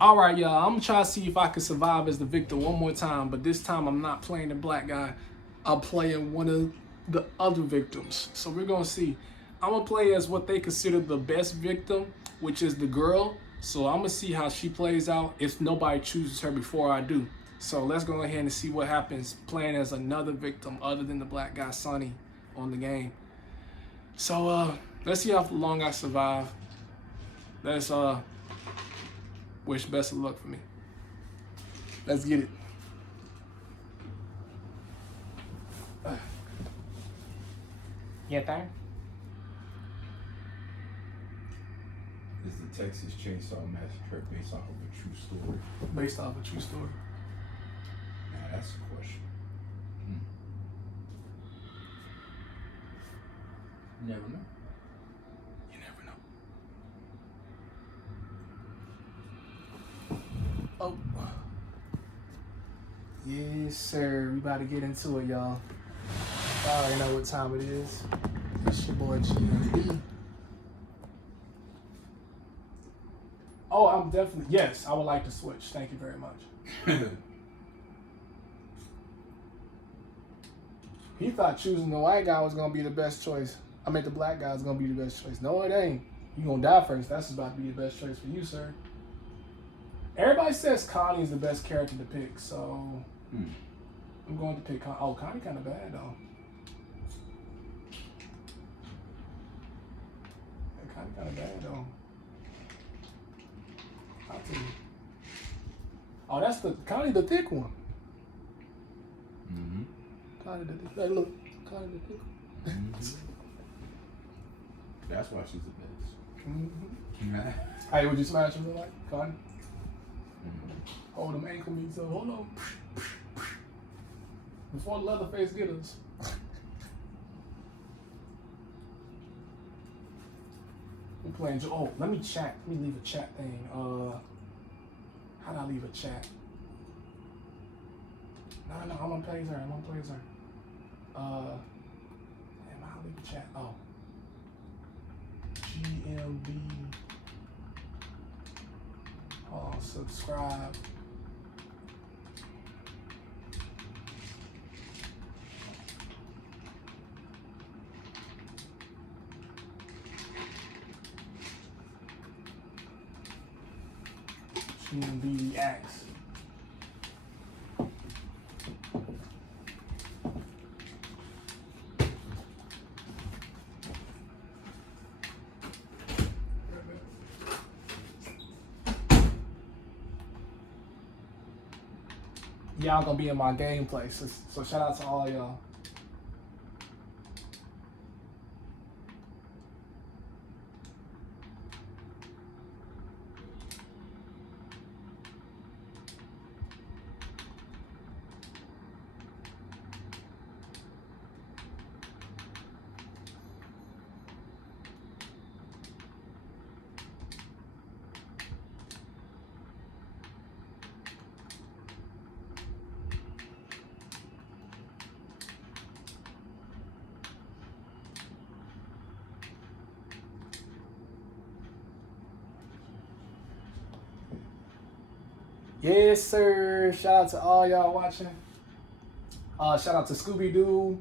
All right, y'all. I'm gonna try to see if I can survive as the victor one more time, but this time I'm not playing the black guy. I'm playing one of the other victims. So we're gonna see. I'm gonna play as what they consider the best victim, which is the girl. So I'm gonna see how she plays out if nobody chooses her before I do. So let's go ahead and see what happens playing as another victim other than the black guy Sonny on the game. So let's see how long I survive. Let's wish best of luck for me. Let's get it. Yeah, thank. Is the Texas Chainsaw Massacre based off of a true story? Based off a true story. Now that's a question. You never know. You never know. Oh. Yes, sir. We about to get into it, y'all. Y'all already know what time it is. It's your boy GMB. Oh, I'm definitely, yes, I would like to switch. Thank you very much. He thought choosing the white guy was going to be the best choice. I mean, the black guy is going to be the best choice. No, it ain't. You going to die first. That's about to be the best choice for you, sir. Everybody says Connie's the best character to pick, so I'm going to pick Connie. Oh, Connie kind of bad, though. Yeah, Connie kind of bad, though. I'll tell you. Oh, that's the Connie the thick one. Mm-hmm. Connie the thick. Hey, look. Connie the thick one. Mm-hmm. That's why she's the best. Mm-hmm. Hey, would you smash him like Connie? Hold them ankle meats up. Hold on. Before Leatherface get us. We're playing. Oh, let me chat. Let me leave a chat thing. How do I leave a chat? No, I'm gonna play her. I'm gonna play her. Damn, I'll leave a chat. Oh. GMB. Oh, subscribe. GMB reacts. Y'all gonna be in my gameplay, so shout out to all y'all. Yes, sir. Shout out to all y'all watching. Shout out to Scooby Doo,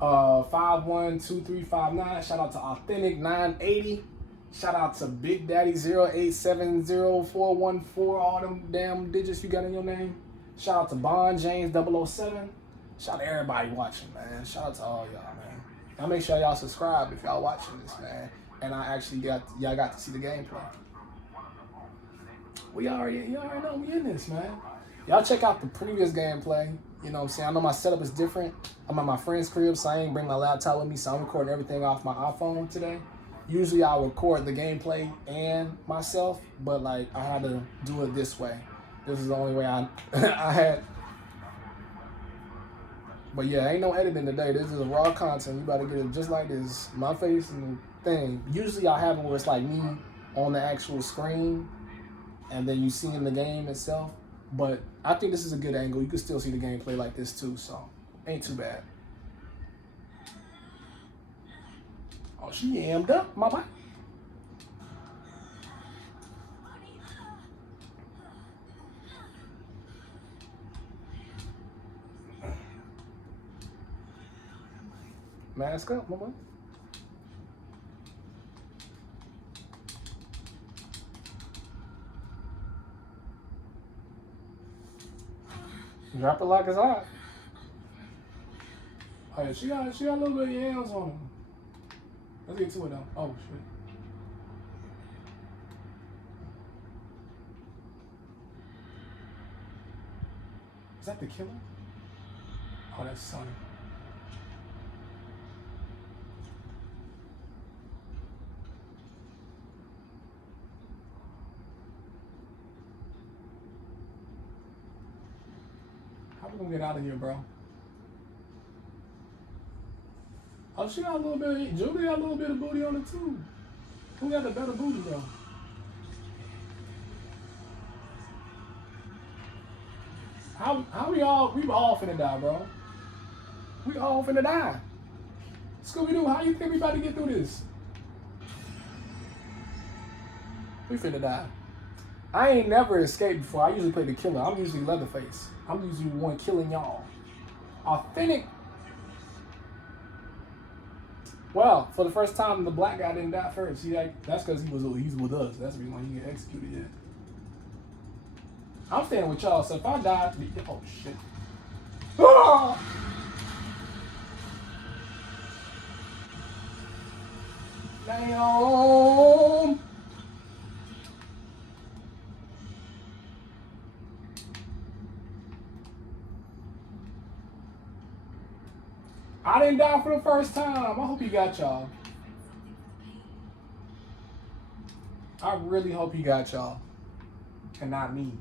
512359. Shout out to Authentic 980. Shout out to Big Daddy 0870414. All them damn digits you got in your name. Shout out to Bond James 007. Shout out to everybody watching, man. Shout out to all y'all, man. Y'all make sure y'all subscribe if y'all watching this, man. And I actually y'all got to see the gameplay. Y'all already know we in this, man. Y'all check out the previous gameplay. You know what I'm saying? I know my setup is different. I'm at my friend's crib, so I ain't bring my laptop with me, so I'm recording everything off my iPhone today. Usually I'll record the gameplay and myself, but like I had to do it this way. This is the only way I had. But yeah, ain't no editing today. This is raw content. You better get it just like this. My face and the thing. Usually I have it where it's like me on the actual screen and then you see in the game itself. But I think this is a good angle. You can still see the gameplay like this too, so ain't too bad. Oh, she amped up, my boy. Mask up, mama. Drop it like it's hot. Oh yeah, she got a little bit of yams on him. Let's get to it though. Oh shit. Is that the killer? Oh, that's Sonny. How we gonna get out of here, bro? Oh, she got a little bit. Julie got a little bit of booty on it too. Who got the better booty though? How we all finna die, bro. We all finna die. Scooby-Doo, how you think we about to get through this? We finna die. I ain't never escaped before. I usually play the killer. I'm usually Leatherface. I'm usually one killing y'all. Authentic. Well, for the first time, the black guy didn't die first. See, that's because he's with us. That's the reason why he get executed yet. I'm staying with y'all, so if I die, oh shit. Ah! Damn. I didn't die for the first time. I hope he got y'all. I really hope he got y'all. And not me.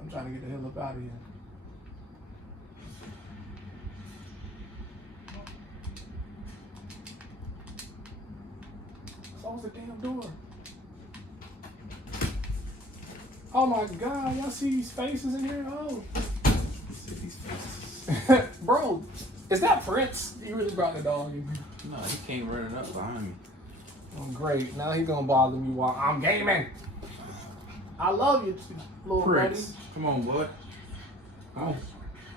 I'm trying to get the hell up out of here. Close the damn door. Oh my God, y'all see these faces in here? Oh. These faces. Bro, is that Prince? He really brought the dog in here. No, he came running up behind me. Oh, great. Now he gonna bother me while I'm gaming. I love you, little Prince. buddy. Come on, boy. Come on.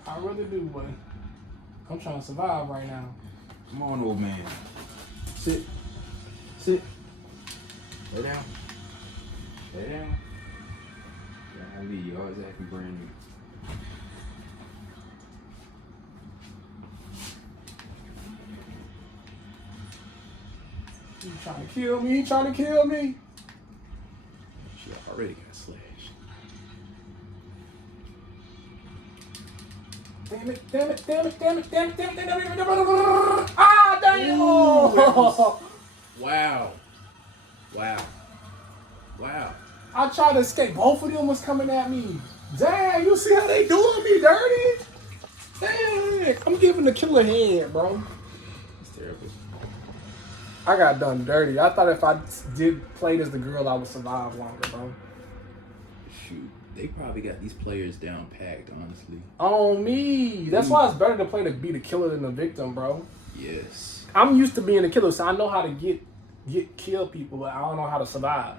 I really do, but I'm trying to survive right now. Come on, old man. Sit. Sit. Lay down. Lay down. Golly, you always acting brand new. He trying to kill me. He trying to kill me. She already got slashed. Damn it, damn it, damn it, damn it, damn it, damn it, damn it, damn it. Ah, damn! Ooh, wow. Wow. Wow. I tried to escape. Both of them was coming at me. Dang, you see how they doing me dirty? Dang, I'm giving the killer head, bro. It's terrible. I got done dirty. I thought if I did play as the girl, I would survive longer, bro. Shoot. They probably got these players down packed, honestly. On me. That's why it's better to play to be the killer than the victim, bro. Yes. I'm used to being a killer, so I know how to kill people, but I don't know how to survive.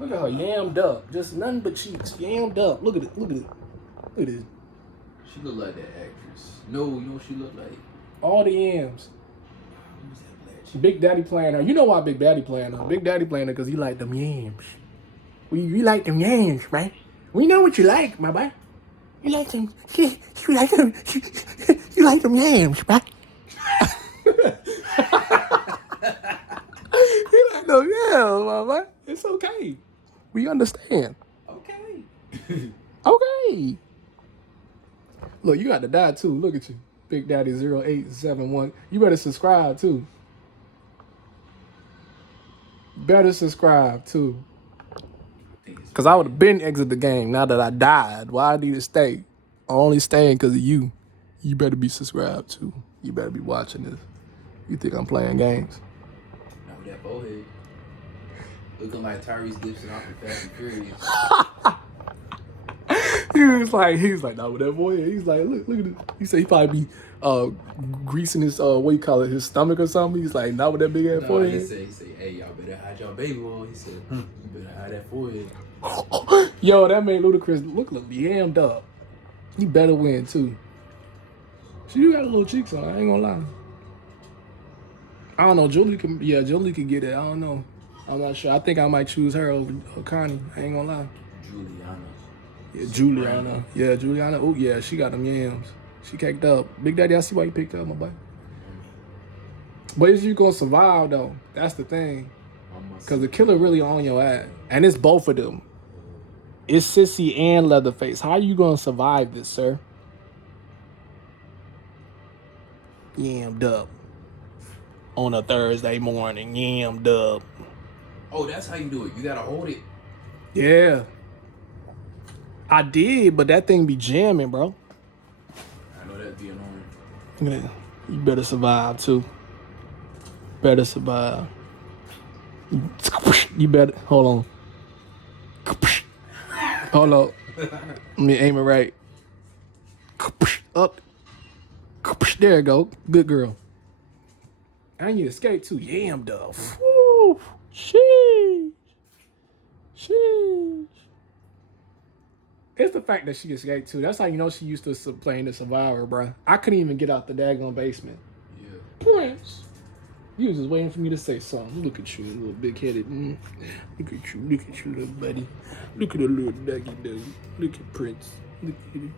Look at her, yammed up. Just nothing but cheeks. Yammed up. Look at it. Look at it. Look at it. She look like that actress. No, you know what she look like? All the yams. Who's that black? Big Daddy playing her. You know why Big Daddy playing her? Big Daddy playing her because he like them yams. We like them yams, right? We know what you like, my boy. You like them. You like them. You like them yams, right? You like them yams, my boy. It's okay. We understand. Okay. Okay. Look, you got to die too. Look at you. Big Daddy 0871. You better subscribe too. Better subscribe too. Because I would have been exit the game now that I died. Why I need to stay? I'm only staying because of you. You better be subscribed too. You better be watching this. You think I'm playing games? Not with that forehead. Looking like Tyrese Gibson off of Fast and Furious. He was like, not with that boy. He's like, look at it. He said he probably be greasing his what you call it, his stomach or something. He's like, not with that big ass forehead. He said, hey, y'all better hide y'all baby on. He said, you better hide that forehead. Yo, that made Ludacris look yammed up. He better win too. She do got a little cheeks on. I ain't gonna lie. I don't know. Julie can get it. I don't know. I'm not sure. I think I might choose her over Connie. I ain't gonna lie. Juliana. Yeah, Juliana. Yeah, Juliana. Oh yeah, she got them yams. She caked up. Big Daddy, I see why you picked her up, my boy. But is you gonna survive though? That's the thing. Cause the killer really on your ass, and it's both of them. It's Sissy and Leatherface. How are you gonna survive this, sir? Yammed up on a Thursday morning. Yammed up. Oh, that's how you do it. You gotta hold it. Yeah. I did, but that thing be jamming, bro. I know that'd be annoying. Look at that. You better survive too. Better survive. You better hold on. Hold on. Let me aim it right. Up. There you go. Good girl. And you escape too. Yammed up. Woo. Sheesh. Sheesh. It's the fact that she escaped too. That's how you know she used to playing the Survivor, bro. I couldn't even get out the daggone basement. Yeah. Prince. You was just waiting for me to say something. Look at you, little big-headed. Look at you, little buddy. Look at the little doggy dog. Look at Prince. Look at him.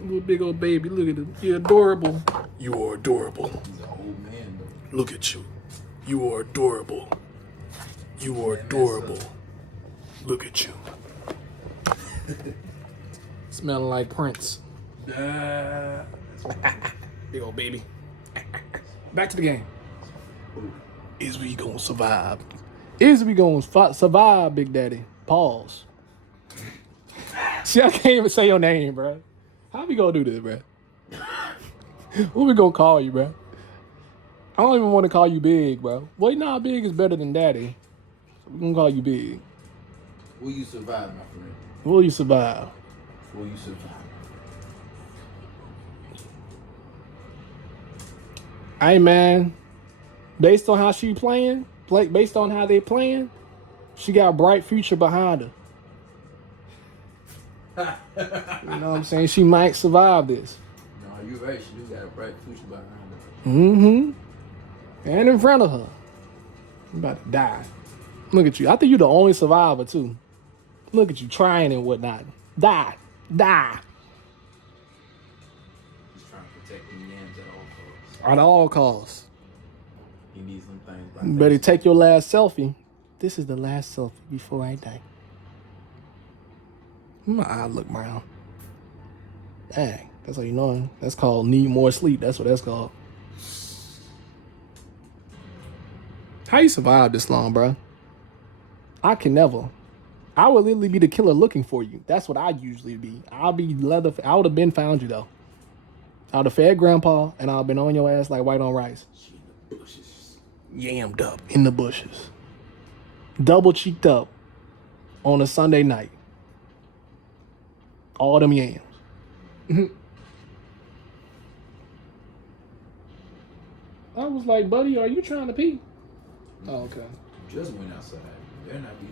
Little big old baby. Look at him. You're adorable. You are adorable. He's an old man, though. Look at you. You are adorable. You are adorable. Look at you. Smelling like Prince. Big old baby. Back to the game. Is we gonna survive? Is we gonna survive, Big Daddy? Pause. See, I can't even say your name, bro. How we gonna do this, bro? What we gonna call you, bro? I don't even want to call you Big, bro. Well, nah, Big is better than Daddy. So we're gonna call you Big. Will you survive, my friend? Will you survive? Will you survive? Hey, man. Based on how she playing, based on how they playing, she got a bright future behind her. You know what I'm saying? She might survive this. No, you're right. She do got a bright future behind her. Mm-hmm. And in front of her. You about to die. Look at you. I think you're the only survivor, too. Look at you trying and whatnot. Die. Die. He's trying to protect the yams at all costs. At all costs. He needs some things. You better take your last selfie. This is the last selfie before I die. My eye look brown. Dang. That's how you know. That's called need more sleep. That's what that's called. How you survive this long, bro? I can never. I would literally be the killer looking for you. That's what I usually be. I'll be leather. I would have been found you though. I would have fed Grandpa, and I've been on your ass like white on rice. She in the bushes. Yammed up in the bushes. Double cheeked up on a Sunday night. All them yams. I was like, buddy, are you trying to pee? Oh, okay. Just went outside. Better not be.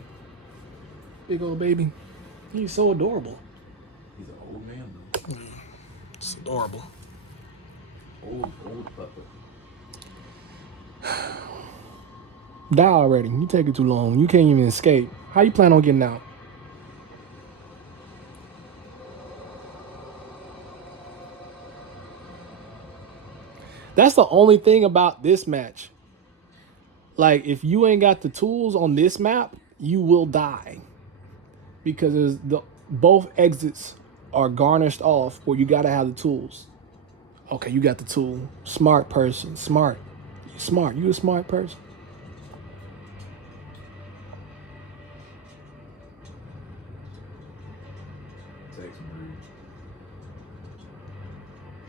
Big old baby. He's so adorable. He's an old man, though. It's adorable. Old pupper. Die already. You take it too long. You can't even escape. How you plan on getting out? That's the only thing about this match. Like, if you ain't got the tools on this map, you will die. Because both exits are garnished off where you got to have the tools. Okay, you got the tool. Smart person. Smart. You smart. You a smart person. Text Marie.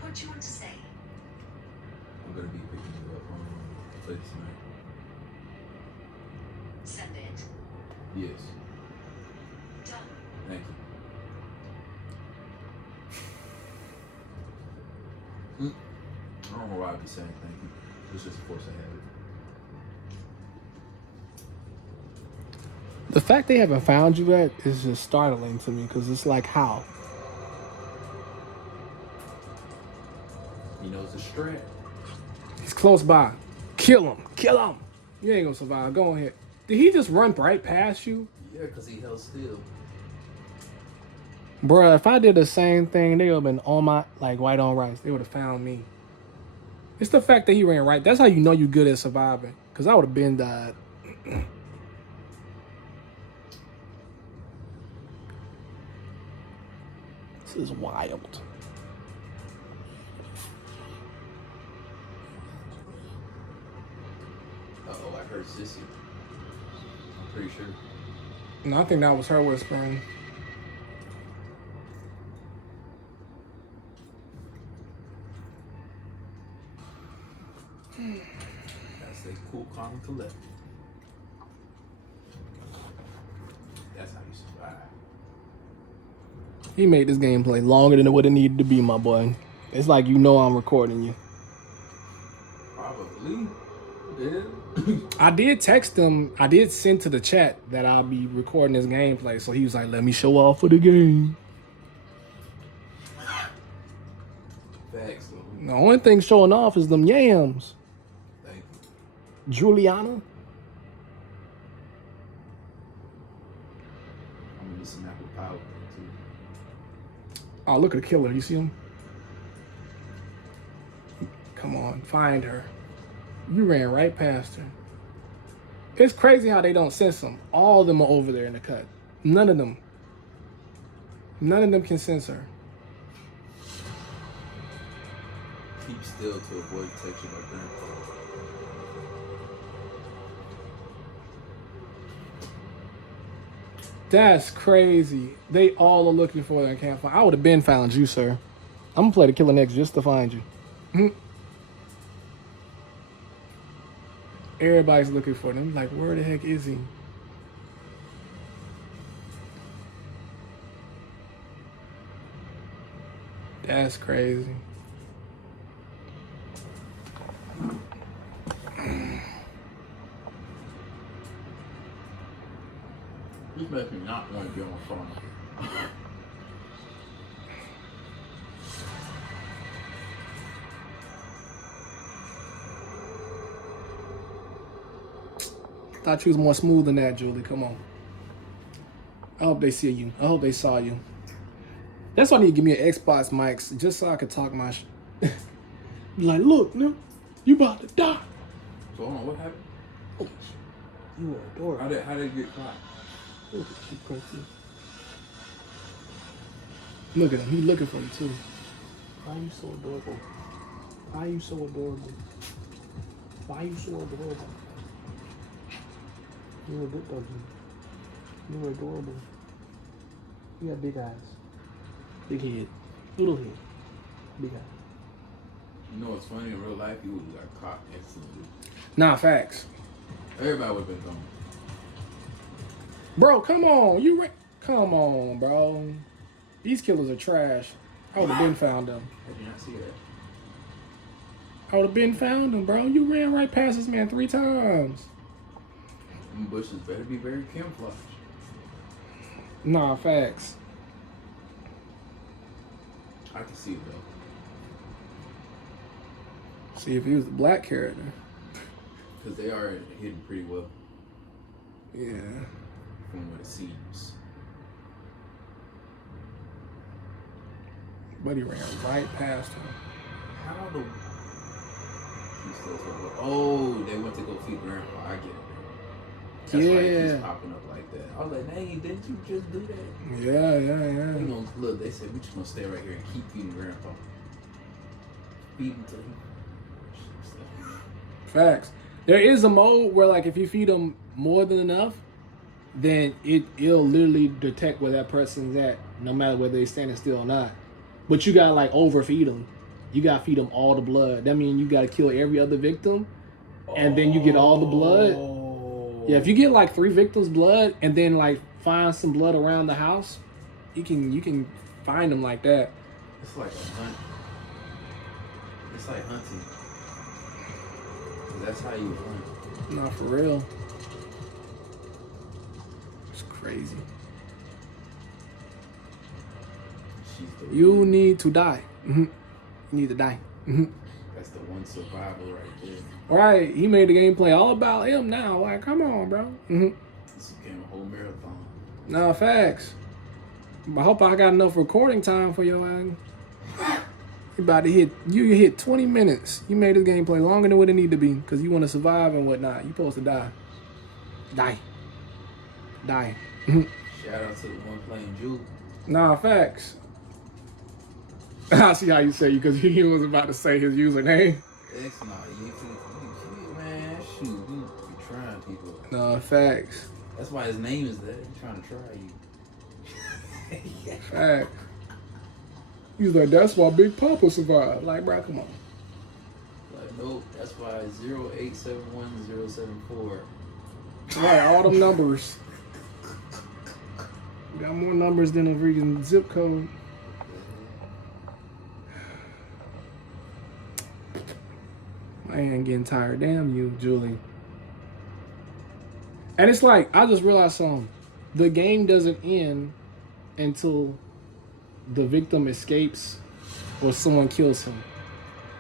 What do you want to say? I'm gonna be picking you up later tonight. Send it. Yes. Done. Thank you. I don't know why I'd be saying thank you. It's just a force I have it. The fact they haven't found you yet is just startling to me because it's like, how? the strat. He's close by. Kill him. Kill him. You ain't gonna survive. Go ahead. Did he just run right past you? Yeah, because he held still. Bruh, if I did the same thing, they would have been on my, like, white on rice. They would have found me. It's the fact that he ran right. That's how you know you good at surviving. Because I would have been died. This is wild. Uh-oh, I heard Sissy. I'm pretty sure. No, I think that was her whispering. Gotta stay cool, calm, and collected. That's how you survive. He made this gameplay longer than what it needed to be, my boy. It's like you know I'm recording you. Probably. Yeah. I did text him. I did send to the chat that I'll be recording this gameplay. So he was like, let me show off for the game. Facts, though. The only thing showing off is them yams. Thank you. Juliana. I'm gonna need some apple pie with that, too. Oh, look at the killer. You see him? Come on, find her. You ran right past her. It's crazy how they don't sense them. All of them are over there in the cut. None of them. None of them can sense her. Keep still to avoid detection by grandpa. That's crazy. They all are looking for her and can't find. I would have been found you, sir. I'm gonna play the killer next just to find you. Everybody's looking for them. Like, where the heck is he? That's crazy. This makes me not want to be on the phone. Thought you was more smooth than that, Julie. Come on. I hope they see you. I hope they saw you. That's why I need to give me an Xbox mics just so I could talk my shit. Like, look, no, you about to die. So hold on, what happened? Oh, you are adorable. How did it get caught? Look at you, Quincy. Look at him. He's looking for you, too. Why are you so adorable? Why are you so adorable? Why are you so adorable? You're a good doggy. You're adorable. You got big eyes. Big head. Little head. Big eyes. You know what's funny? In real life, you would have got caught instantly. Nah, facts. Everybody would have been gone. Bro, come on. Come on, bro. These killers are trash. I would have been found them. I did not see that. I would have been found them, bro. You ran right past this man 3 times. Them bushes better be very camouflaged. Nah, facts. I can see it though. See, if he was the black character. Because they are hidden pretty well Yeah. from what it seems. But he ran right past him. How the... He's still so... Oh, they went to go feed grandpa. I get it. That's why he Yeah. keeps popping up like that. I was like, dang, didn't you just do that? Yeah. You know, look, they said we just gonna stay right here and keep feeding grandpa. Feed him till he... Facts. There is a mode where, like, if you feed them more than enough, then it'll literally detect where that person's at, no matter whether they're standing still or not. But you gotta, like, overfeed them. You gotta feed them all the blood. That means you gotta kill every other victim, and then you get all the blood. Yeah, if you get like 3 victims' blood, and then like find some blood around the house, you can find them like that. It's like a hunt. It's like hunting. 'Cause that's how you hunt. Not for real. It's crazy. She's the You need to die. You need to die. That's the one survivor right there. Right, he made the gameplay all about him now. Like, come on, bro. This became a whole marathon. No, facts. I hope I got enough recording time for your ass. You hit 20 minutes. You made this gameplay longer than what it need to be because you want to survive and whatnot. You supposed to die. Die. Shout out to the one playing Julie. Nah, facts. I see how you say you because he was about to say his username. That's not you, man. Shoot, you trying people. Nah, facts. That's why his name is that. He's trying to try you. Facts. He's like, that's why Big Papa survived. Like, bro, come on. Like, nope. That's why 0871074. Right, all them numbers. Got more numbers than a freaking zip code. I ain't getting tired. Damn you, Julie. And it's like, I just realized something. The game doesn't end until the victim escapes or someone kills him.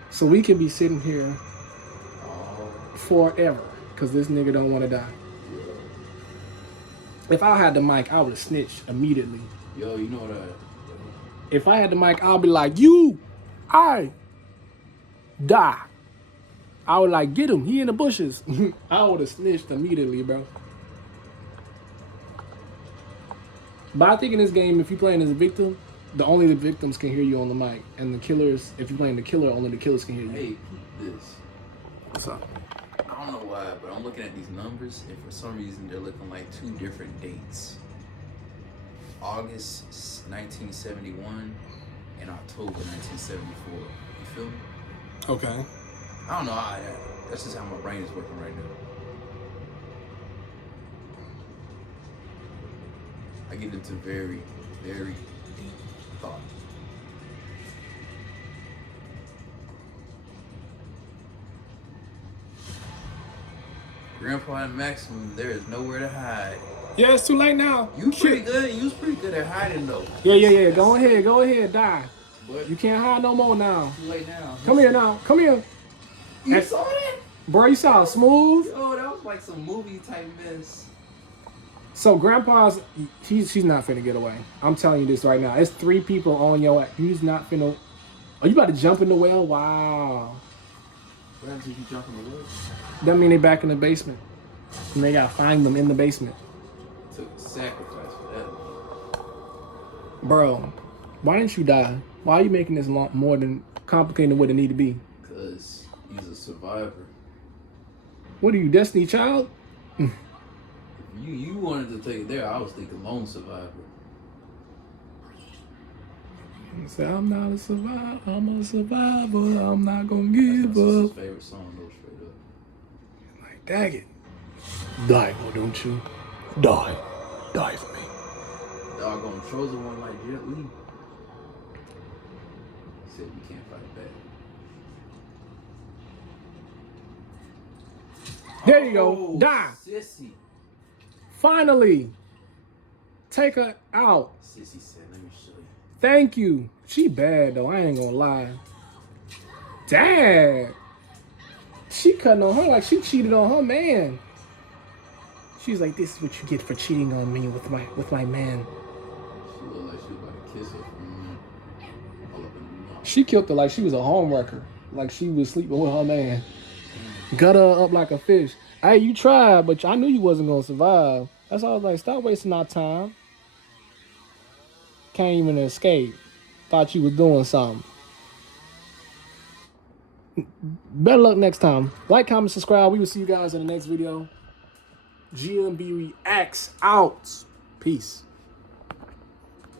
So we could be sitting here forever because this nigga don't want to die. If I had the mic, I would have snitched immediately. Yo, you know what? If I had the mic, I'll be like, I die. I would like, get him. He in the bushes. I would have snitched immediately, bro. But I think in this game, if you're playing as a victim, only the victims can hear you on the mic. And the killers, if you're playing the killer, only the killers can hear you. Hey, peep this. What's up? I don't know why, but I'm looking at these numbers, and for some reason, they're looking like two different dates. August 1971 and October 1974. You feel me? Okay. I don't know. That's just how my brain is working right now. I get into very, very deep thought. Grandpa and Maximum, there is nowhere to hide. Yeah, it's too late now. You pretty good. You was pretty good at hiding though. Yeah. Go ahead, die. But You can't hide no more now. too late now. Come here now. Come here. You saw that? Bro, you saw it smooth. Oh, that was like some movie type mess. So Grandpa's, she's not finna get away. I'm telling you this right now. It's 3 people on your, you's not finna, are you about to jump in the well? Wow. What happens if you jump in the woods? That mean they back in the basement. And they gotta find them in the basement. Took a sacrifice for that. Bro, why didn't you die? Why are you making this more than complicated than what it need to be? Because he's a survivor. What are you, Destiny Child? You wanted to take it there. I was thinking lone survivor. Say, I'm not a survivor. I'm a survivor. I'm not gonna That's give my sister's up. favorite song, though, straight up. Like, dang it. Die, why don't you? Die. Die for me. Doggone chosen one like Jet Li. Said we can't fight back. There you go. Oh, Die. Sissy. Finally. Take her out. Sissy said, let me show you. Thank you. She bad though. I ain't gonna lie. Dang. She cutting on her like she cheated on her man. She's like, this is what you get for cheating on me with my man. She looked like she was about to kiss her from all up in the mouth. She killed her like she was a homewrecker. Like she was sleeping with her man. Got her up like a fish. Hey, you tried, but I knew you wasn't gonna survive. That's why I was like, stop wasting our time. Can't even escape. Thought you was doing something. Better luck next time. Like, comment, subscribe. We will see you guys in the next video. GMB Reacts out. Peace.